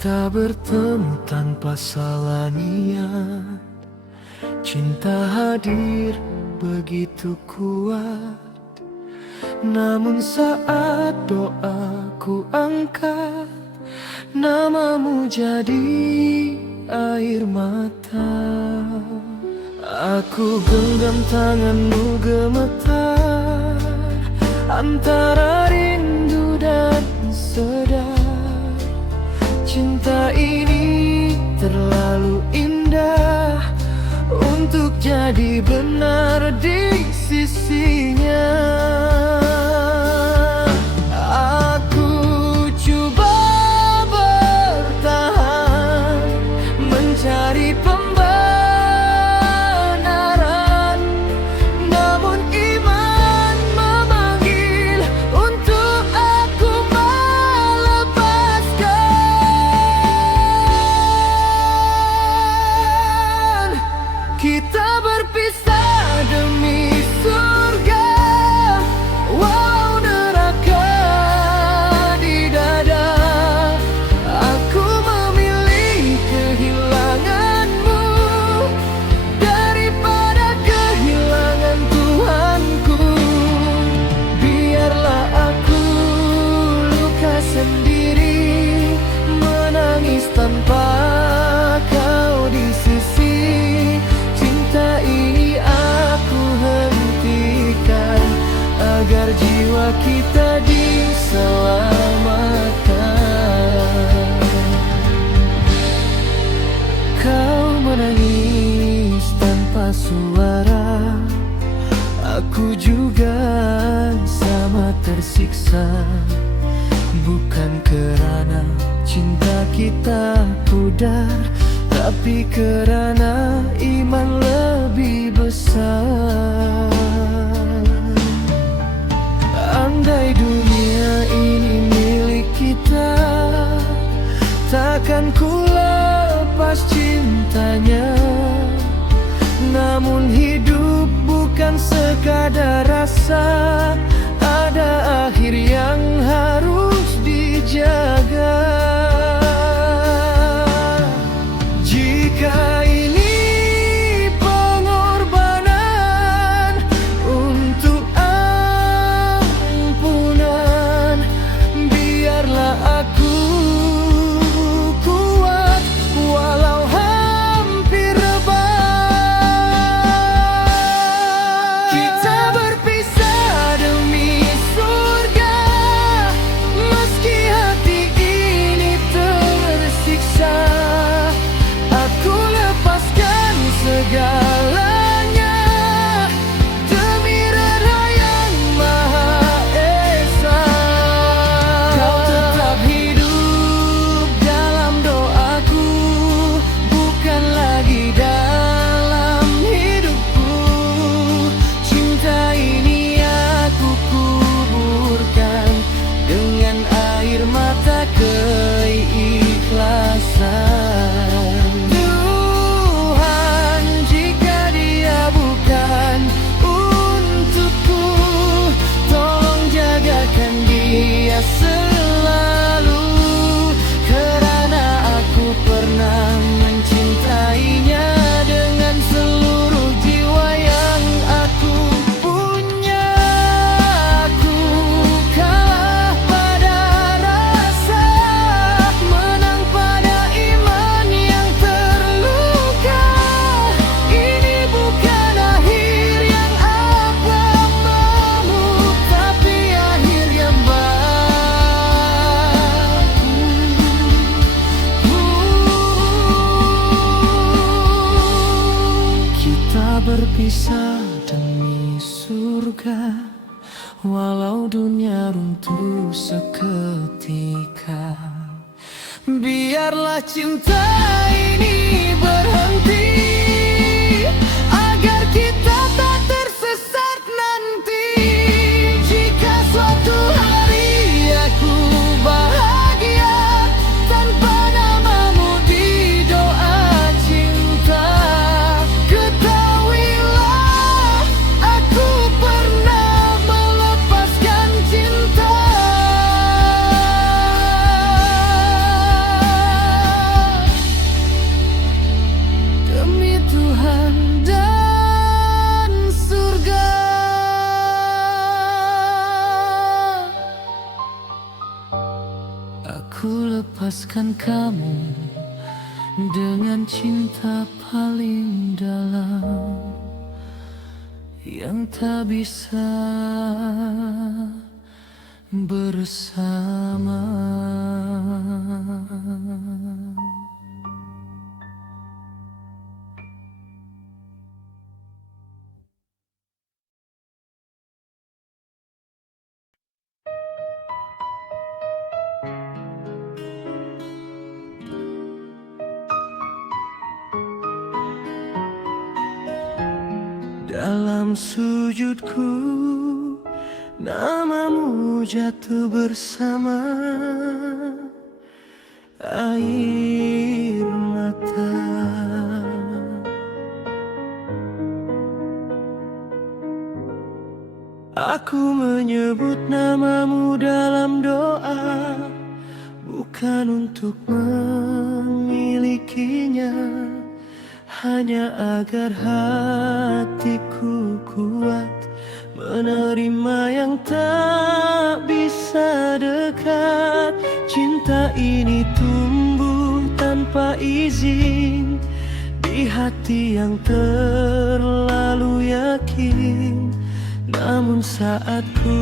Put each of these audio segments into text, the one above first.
Kita bertemu tanpa salah niat. Cinta hadir begitu kuat. Namun saat doaku angkat, namamu jadi air mata. Aku genggam tanganmu gemetar, antara rindu dan sedar. Cinta ini terlalu indah untuk jadi benar di sisinya. Aku coba bertahan, mencari pembenaran, namun iman memanggil untuk aku melepaskan. Kita berpisah demi surga, walau neraka di dada. Aku memilih kehilanganmu daripada kehilangan Tuhanku. Biarlah aku luka sendiri, menangis tanpa kau di sisi. Cinta ini aku hentikan agar jiwa kita diselamatkan. Kau menangis tanpa suara, aku juga sama tersiksa. Bukan kerana cinta kita pudar, tapi kerana iman lebih besar. Andai dunia ini milik kita, takkan ku lepas cintanya. Namun hidup bukan sekadar rasa, ada akhir yang harus dijaga. Jika ini pengorbanan untuk ampunan, biarlah aku kuat walau hampir rebah. Kita berpisah demi surga, meski hati ini tersiksa. Aku lepaskan segalanya demi rela yang Maha Esa. Kau tetap hidup dalam doaku, bukan lagi dalam hidupku. Cinta ini aku kuburkan dengan air mata keikhlasan. Tuhan, jika dia bukan untukku, tolong jagakan dia selalu. Kerana aku pernah mencintainya dengan seluruh jiwa yang aku punya. Aku kalah pada rasa, menang pada iman yang terluka. Ini bukan akhir yang apamu, tapi akhir yang Kita berpisah demi surga, walau dunia runtuh seketika. Biarlah cinta ini berhenti, agar kita tak tersesat nanti. Jika suatu hari aku bahagia tanpa namamu di doa cinta, ketahuilah aku pernah melepaskan cinta. lepaskan kamu dengan cinta paling dalam yang tak bisa bersama. Dalam sujudku, namamu jatuh bersama air mata. Aku menyebut namamu dalam doa, bukan untuk memilikinya, hanya agar hatiku kuat menerima yang tak bisa dekat. Cinta ini tumbuh tanpa izin di hati yang terlalu yakin. Namun saat ku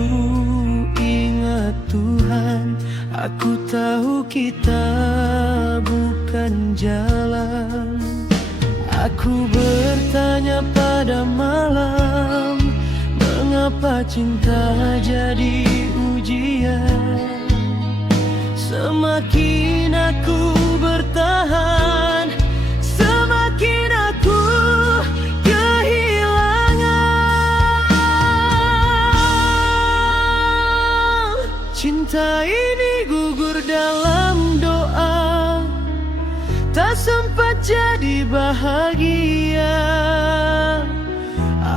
ingat Tuhan, aku tahu kita bukan jalan. Aku bertanya pada malam, mengapa cinta jadi ujian? Semakin aku bertahan, semakin aku kehilangan. Cinta ini gugur dalam doa, tak sempat jadi bahagia.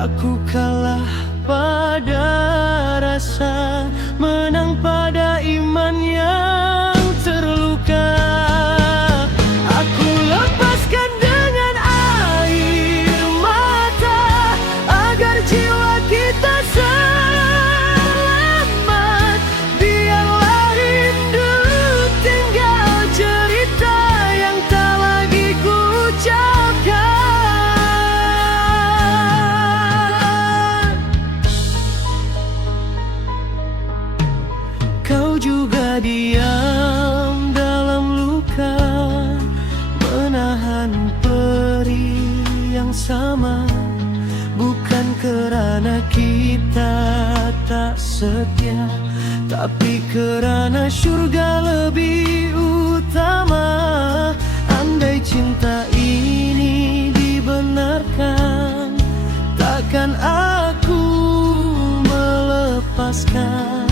Aku kalah pada rasa, menang pada iman yang terluka. Aku lepaskan dengan air mata agar jiwa kita selamat. Biarlah rindu tinggal cerita yang tak lagi ku ucapkan. Kau juga diam dalam luka, menahan perih yang sama. Bukan karena kita tak setia, tapi karena surga lebih utama. Andai cinta ini dibenarkan, takkan aku melepaskan.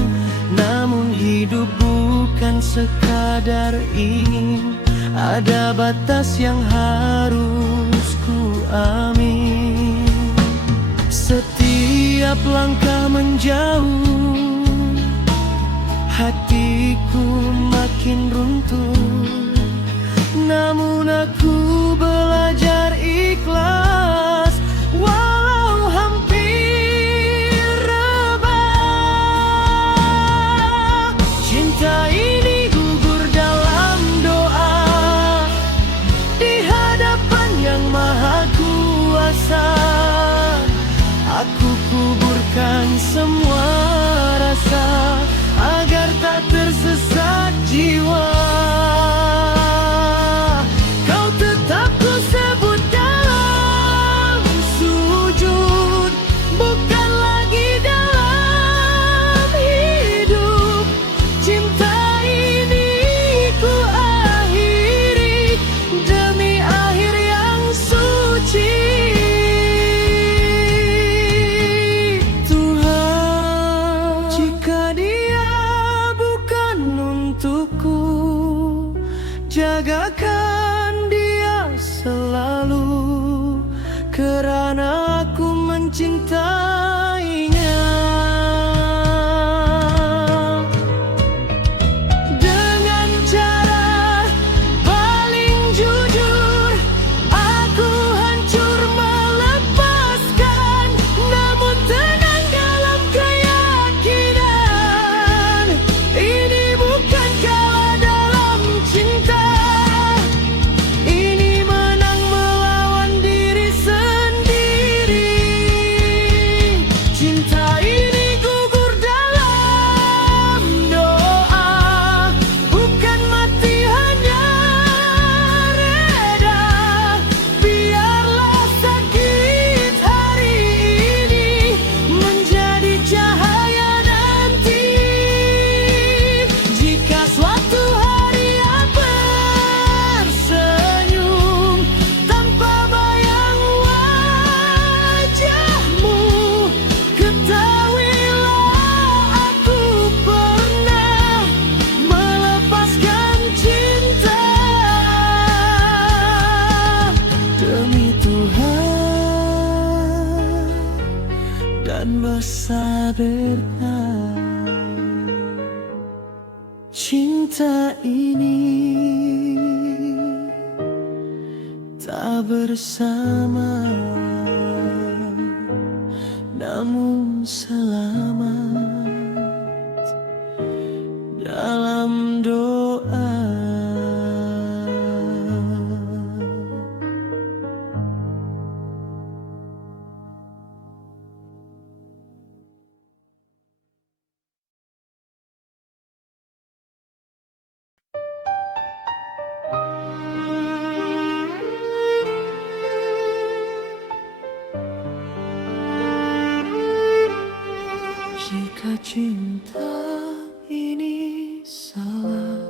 Namun hidup bukan sekadar ingin, ada batas yang harus ku amin. Setiap langkah menjauh, hatiku makin runtuh. Namun aku belajar ikhlas, walau hampir rebah. Cinta ini gugur dalam doa, di hadapan yang maha kuasa. Aku kuburkan semua rasa, agar tak tersesat jiwa. Kau tetap ku sebut dalam sadarkan cinta ini tak bersama, namun selamat dalam doa. Jika cinta ini salah,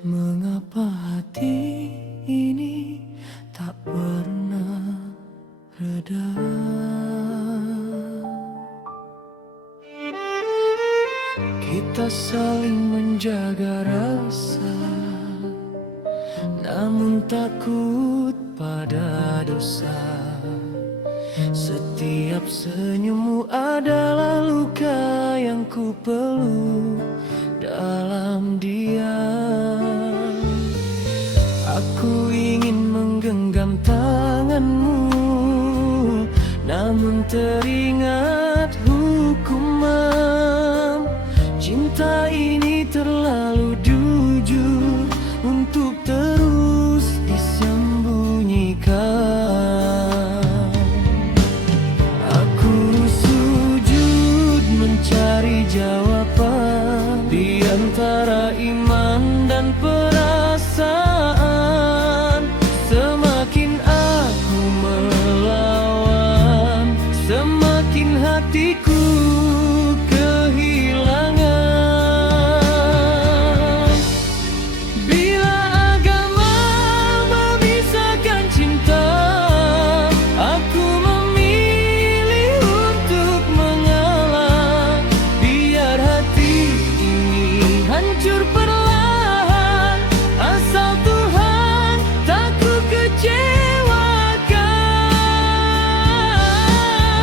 mengapa hati ini tak pernah reda? Kita saling menjaga rasa, namun takut pada dosa. Setiap senyummu adalah luka yang ku peluk dalam diam. Aku ingin menggenggam tanganmu, namun teringat hukuman. Cinta ini terlalu jujur untuk terus disembunyikan. Cari jawaban di antara iman dan perasaan. Semakin aku melawan, semakin hatiku kehilangan. Bila agama memisahkan cinta, aku memilih untuk mengalah. Biar hati ini hancur perlahan, asal Tuhan tak ku kecewakan.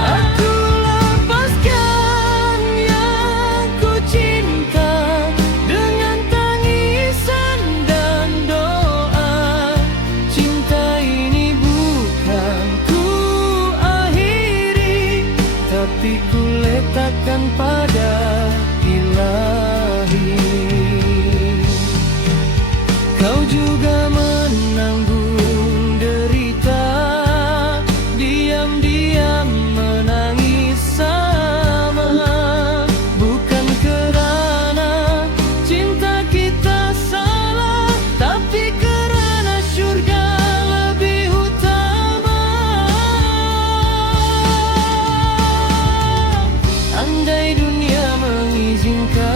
Aku lepaskan yang ku cinta dengan tangisan dan doa. Cinta ini bukan ku akhiri, tapi ku letakkan pada Ilahi. Kau juga menanggung derita, diam-diam menangis sama. Bukan kerana cinta kita salah, tapi kerana surga lebih utama. Andai dunia mengizinkan,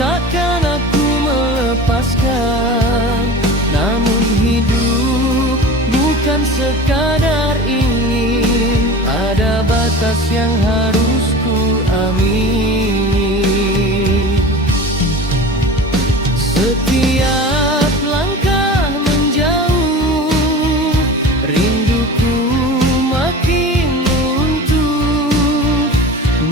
takkan aku melepaskan. Namun hidup bukan sekadar ingin, ada batas yang harus ku amini. Setiap langkah menjauh, rinduku makin runtuh.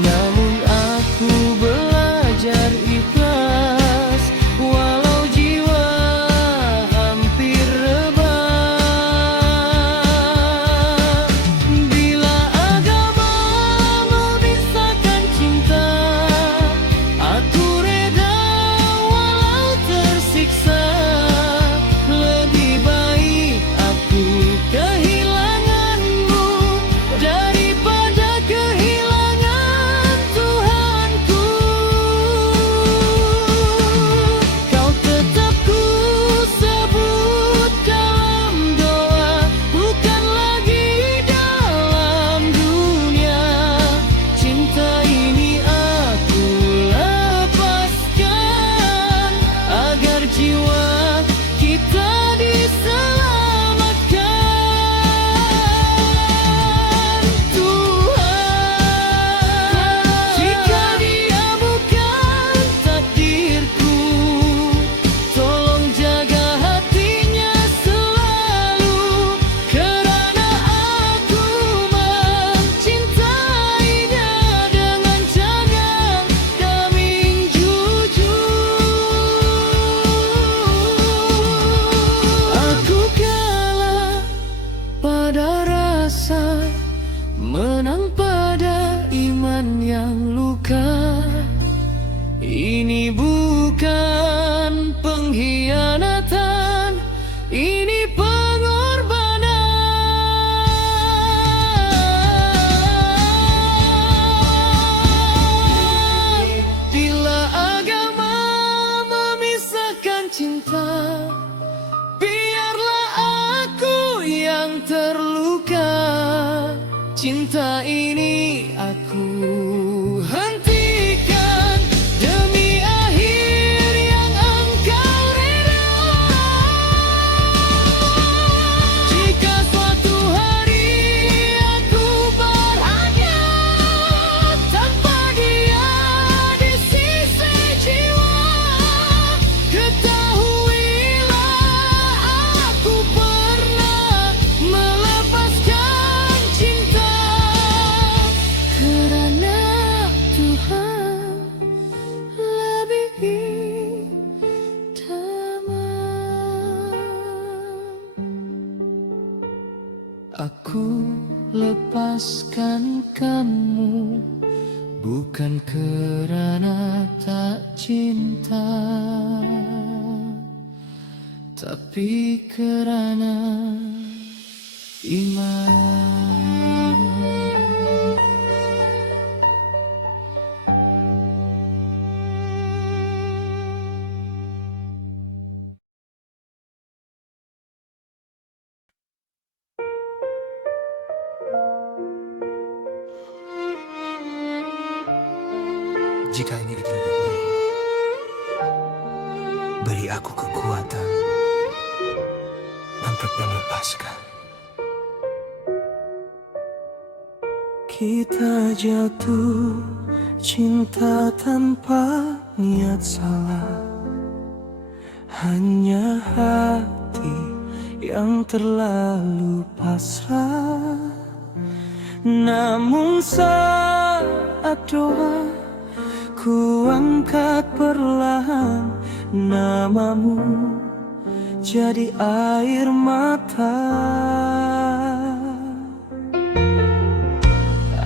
Namun aku belajar ikhlas, walau jiwa hampir rebah. Bila agama memisahkan cinta, kini aku hentikan demi akhir yang engkau rela. Jika suatu hari aku berhanya tanpa dia di sisi jiwa, ketahuilah aku pernah melepaskan cinta kerana Tuhan lebih utama. Aku lepaskan kamu bukan kerana tak cinta, tapi kerana iman. Jika ini kehendakmu, beri aku kekuatan untuk melepaskan. Kita jatuh cinta tanpa niat salah, hanya hati yang terlalu pasrah. Namun saat doa ku angkat perlahan, namamu jadi air mata.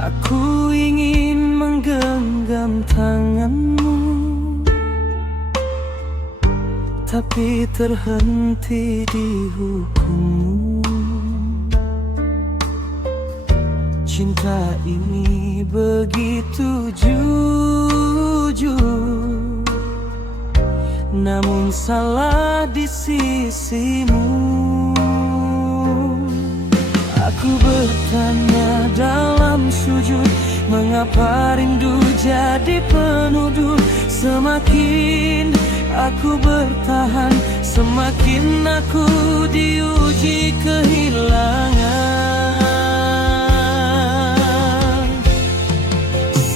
Aku ingin menggenggam tanganmu, tapi terhenti di hukummu. Cinta ini begitu jujur, namun salah di sisimu. Aku bertanya dalam sujud, mengapa rindu jadi penuduh? Semakin aku bertahan, semakin aku diuji kehilangan.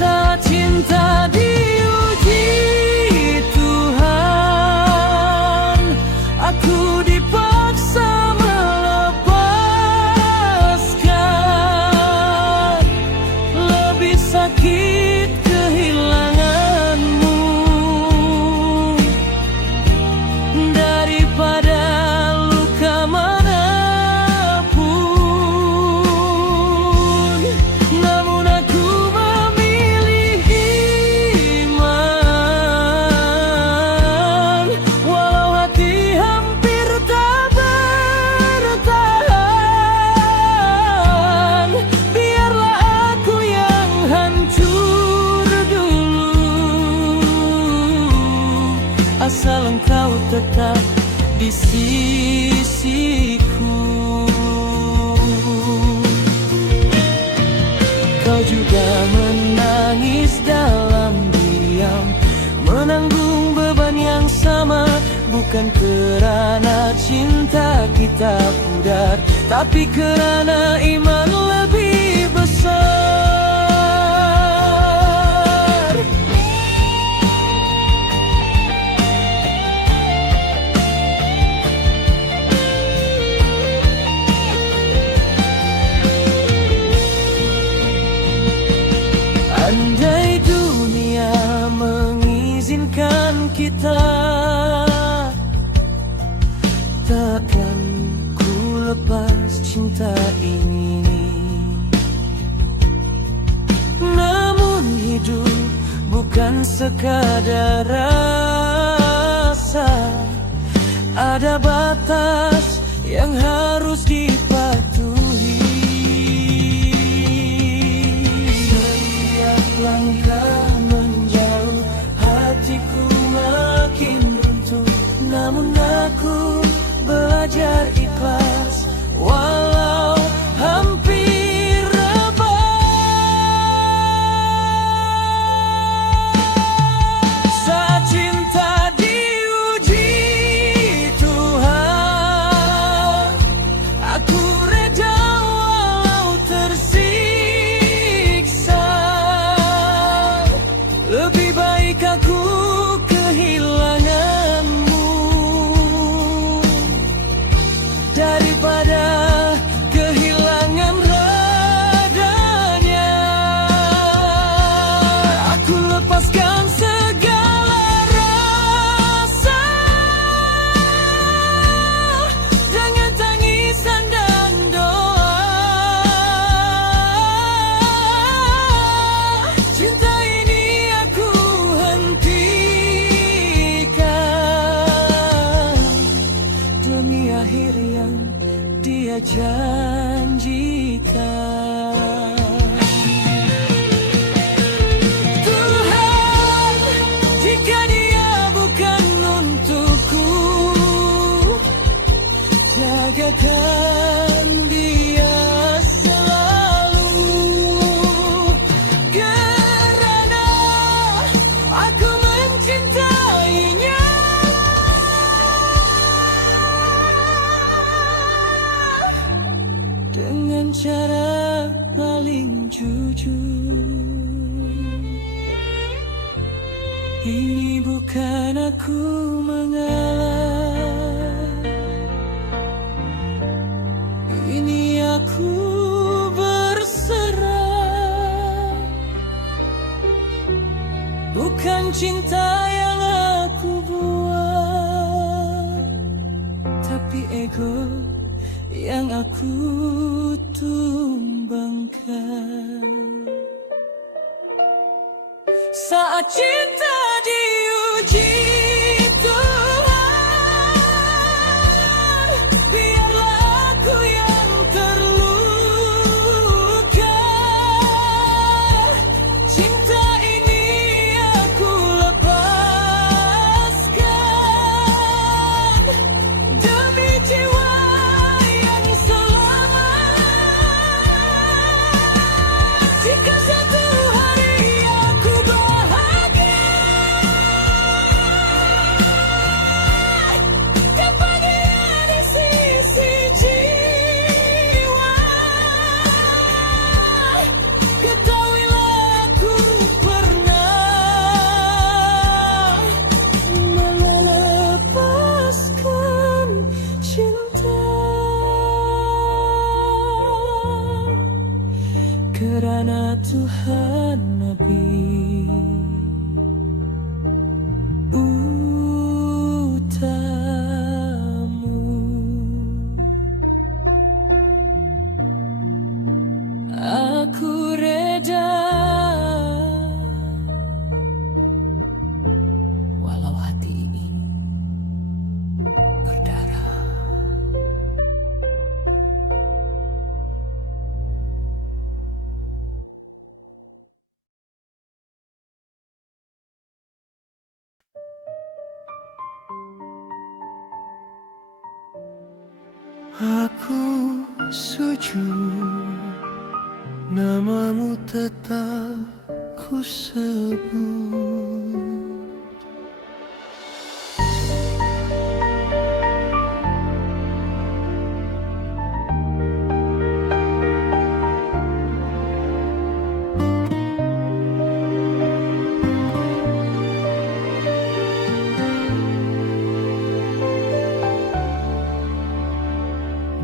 Saat cinta diuji Tuhan, aku dipaksa melepaskan. Lebih sakit kehilanganmu daripada luka manapun. Namun aku memilih iman, walau hati hampir tak bertahan. Biarlah aku yang hancur dulu, asal engkau tetap di sisiku. Kau juga menangis dalam diam, menanggung beban yang sama. Bukan kerana cinta kita pudar, tapi kerana iman lebih besar. Andai dunia mengizinkan kita, takkan ku lepas cinta ini. Namun hidup bukan sekadar rasa, ada batas yang harus dipatuhi. Setiap langkah menjauh, hatiku makin runtuh. Namun aku belajar ikhlas, walau hampir rebah. janjikan. Tuhan, jika dia bukan untukku, jagakan dia selalu, karena aku mencintainya. Dengan cara paling jujur. Ini bukan aku mengalah, ini aku berserah. Bukan cinta yang aku buat, tapi ego yang aku tumbangkan. Saat cinta diuji Tuhan, biarlah aku yang terluka. Cinta ini aku lepaskan demi jiwa yang selamat. Jika satu hari aku bahagia, dapat dia di sisi jiwa, ketahuilah aku pernah melepaskan cinta kerana Tuhan Nabi utamu. Aku reda walau hati ini berdarah. Aku sujud, namamu tetap ku sebut.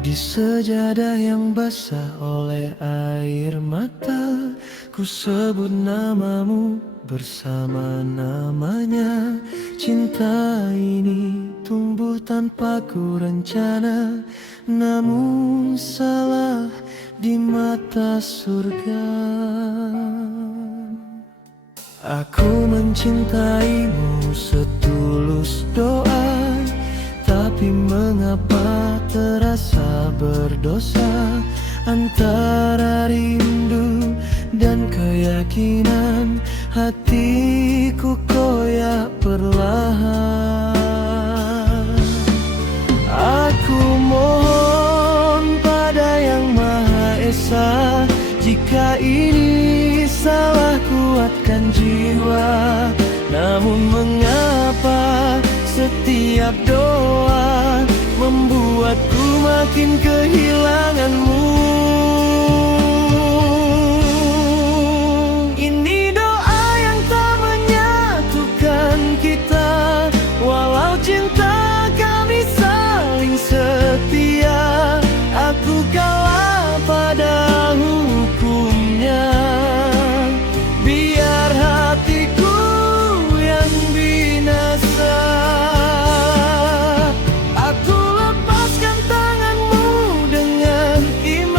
Di sejadah yang basah oleh air mata, ku sebut namamu bersama namanya. Cinta ini tumbuh tanpa ku rencana, namun salah di mata surga. Aku mencintaimu setulus doa, tapi mengapa terasa berdosa? Antara rindu dan keyakinan, hatiku koyak perlahan. Aku mohon pada Yang Maha Esa, jika ini salah kuatkan jiwa. Namun mengapa setiap doa membuatku makin kehilanganmu? Ini doa yang tak menyatukan kita, walau cinta kami saling setia. Aku kalah pada hukumnya, biar hatiku yang binasa. Aku lepaskan tanganmu dengan iman.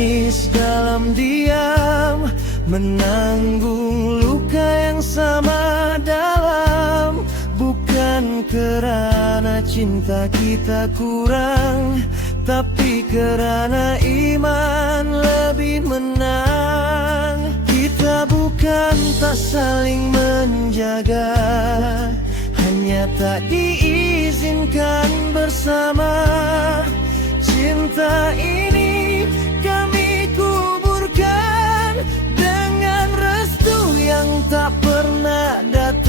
menangis dalam diam, menanggung luka yang sama dalam. Bukan karena cinta kita kurang, tapi karena iman lebih menang. Kita bukan tak saling menjaga, hanya tak diizinkan bersama. Cinta ini kami kuburkan dengan restu yang tak pernah datang.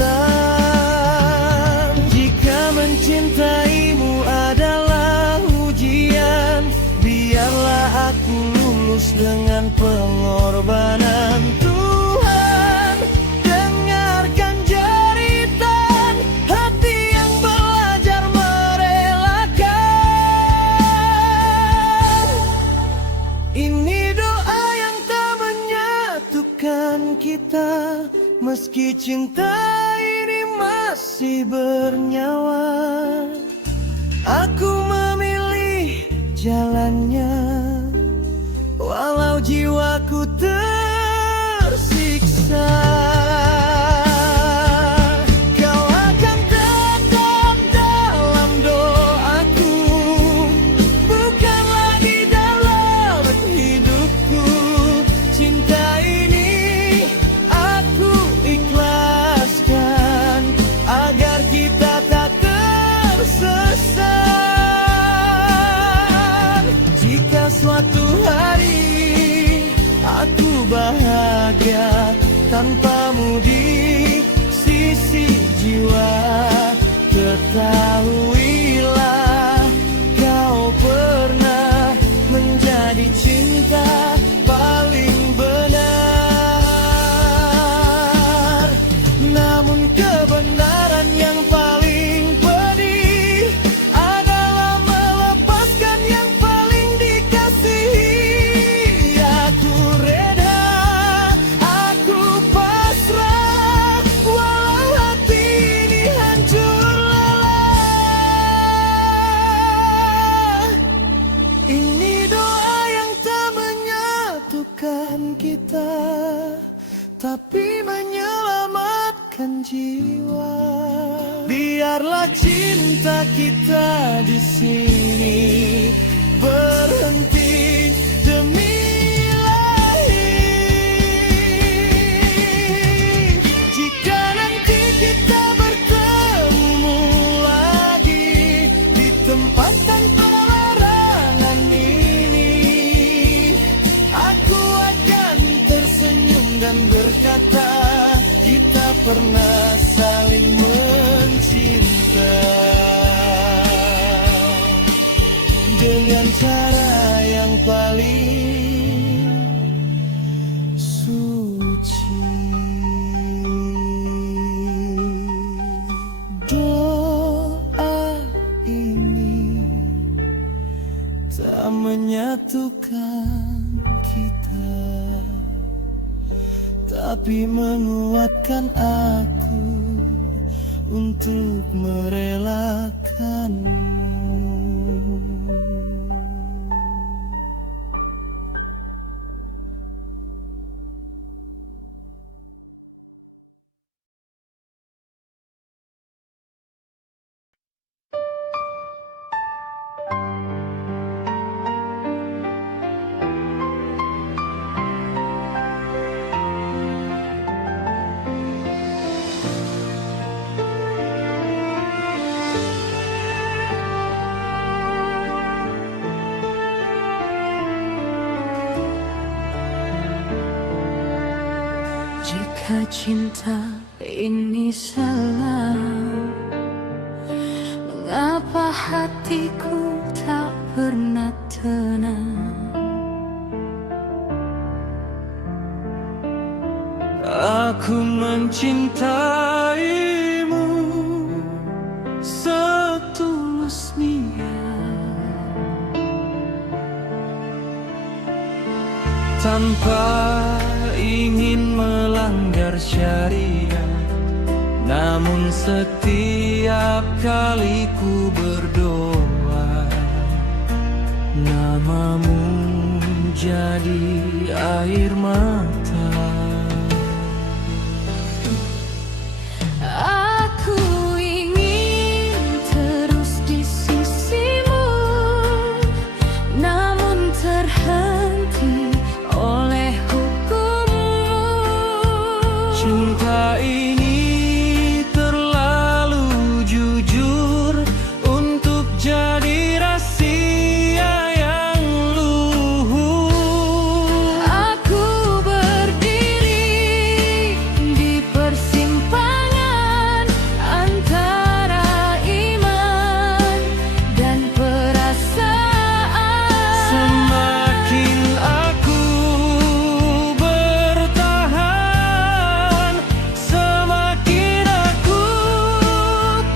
Jika mencintaimu adalah ujian, biarlah aku lulus dengan pengorbanan. Tuhan, dengarkan jeritan hati yang belajar merelakan. Ini doa yang tak menyatukan kita, meski cinta ini masih bernyawa. Aku memilih jalannya, walau jiwaku tersiksa. Kau akan tetap dalam doaku, bukan lagi dalam hidupku. Cinta ini aku ikhlaskan agar kita tak tersesat. Jika suatu hari aku bahagia tanpamu di sisi jiwa, ketahuilah kau pernah menjadi cinta paling benar. Namun kebenaran yang paling pedih adalah melepaskan yang paling dikasihi. Aku reda, aku pasrah, walau hati ini hancur lelah. Ini doa yang tak menyatukan kita, tapi menyelamatkan jiwa. Biarlah cinta kita di sini berhenti demi lahir. Jika nanti kita bertemu lagi di tempat tanpa larangan ini, aku akan tersenyum dan berkata, kita pernah saling mencinta dengan cara yang paling suci. Doa ini tak menyatukan kita, tapi menguatkan aku untuk merelakanmu. Jika cinta ini salah, mengapa hatiku tak pernah tenang? Aku mencintaimu setulusnya, tanpa ingin melanggar syariat. Namun setiap kali ku berdoa, namamu jadi air mata. Aku ingin terus di sisimu, namun terhenti oleh hukummu. Cinta ini terlalu jujur untuk jadi rahasia yang luhur. Aku berdiri di persimpangan antara iman dan perasaan. Semakin aku bertahan, semakin aku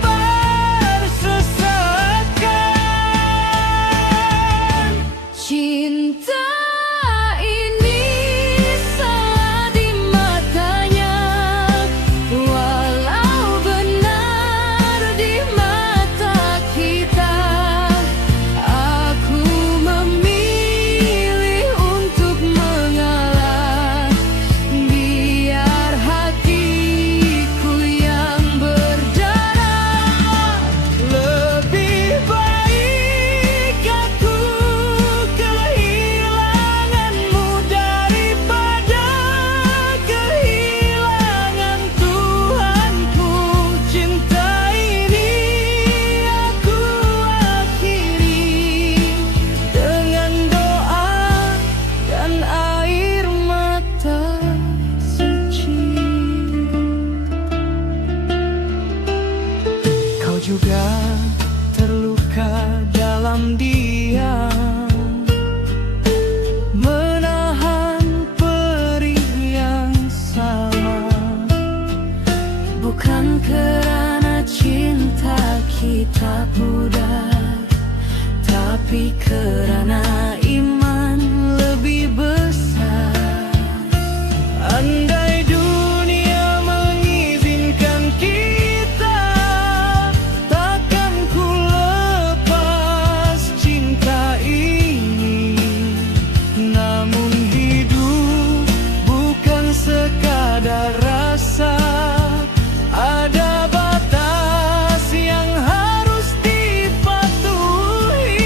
tersesatkan. Cinta ini salah di matanya, walau benar di mata kita. Aku memilih untuk mengalah, biar hatiku yang berdarah. Lebih baik aku kehilanganmu daripada kehilangan Tuhanku. Cinta ini aku akhiri dengan doa dan air mata suci. Kau juga terluka dalam diam, menahan perih yang sama. Bukan kerana cinta kita pudar, tapi kerana iman lebih besar. Andai dunia mengizinkan kita, takkan ku lepas cinta ini. Namun hidup bukan sekadar rasa, ada batas yang harus dipatuhi.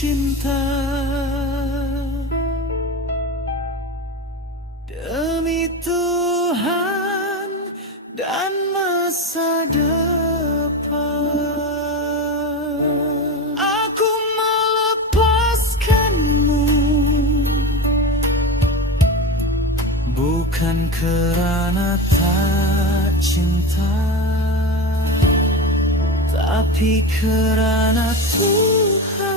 cinta demi Tuhan dan masa depan. Aku melepaskanmu bukan kerana tak cinta, tapi kerana Tuhan.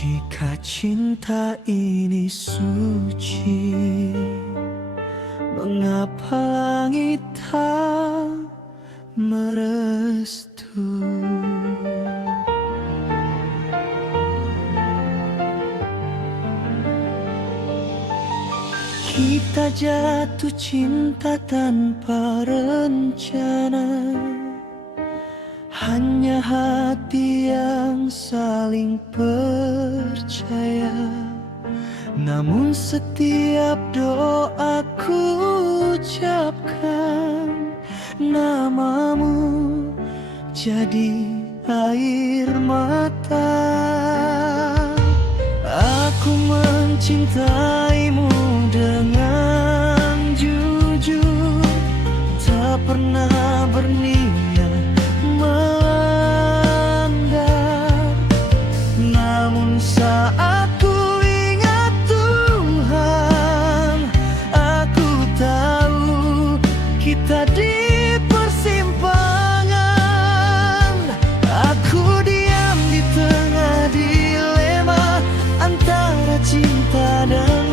Jika cinta ini suci, mengapa langit tak merestui? Kita jatuh cinta tanpa rencana, hanya hati yang saling percaya. Namun setiap doaku ucapkan namamu jadi air mata. Aku mencintaimu dengan jujur, tak pernah berniat melanggar. Namun saat ku ingat Tuhan, aku tahu kita di persimpangan. Aku diam di tengah dilema antara cinta dan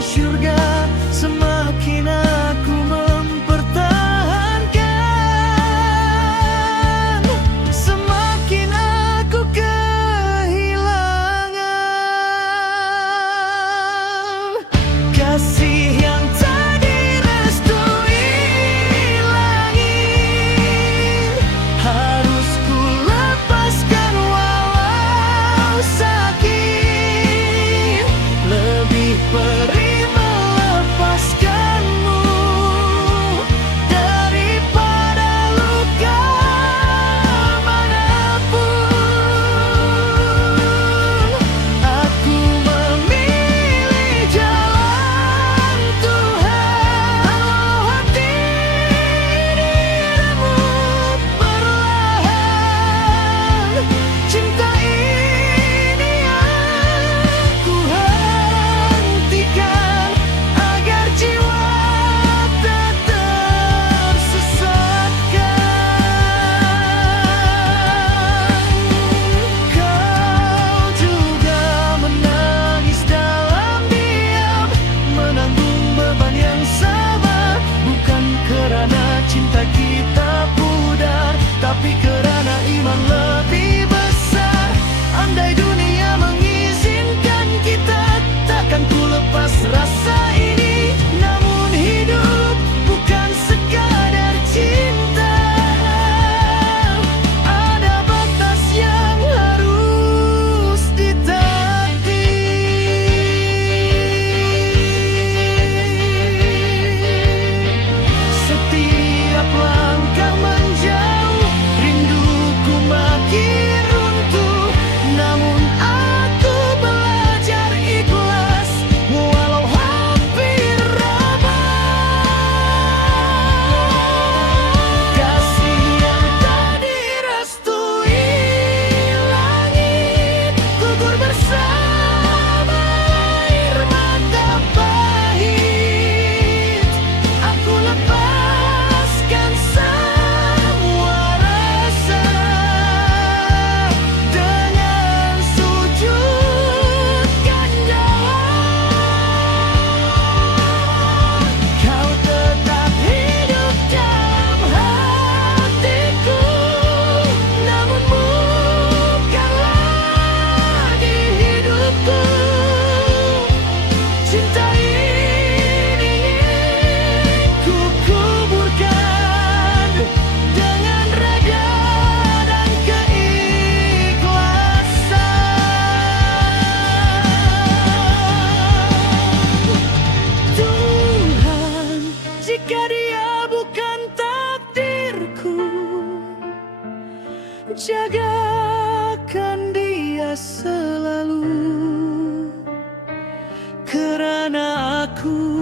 jagakan dia selalu, karena aku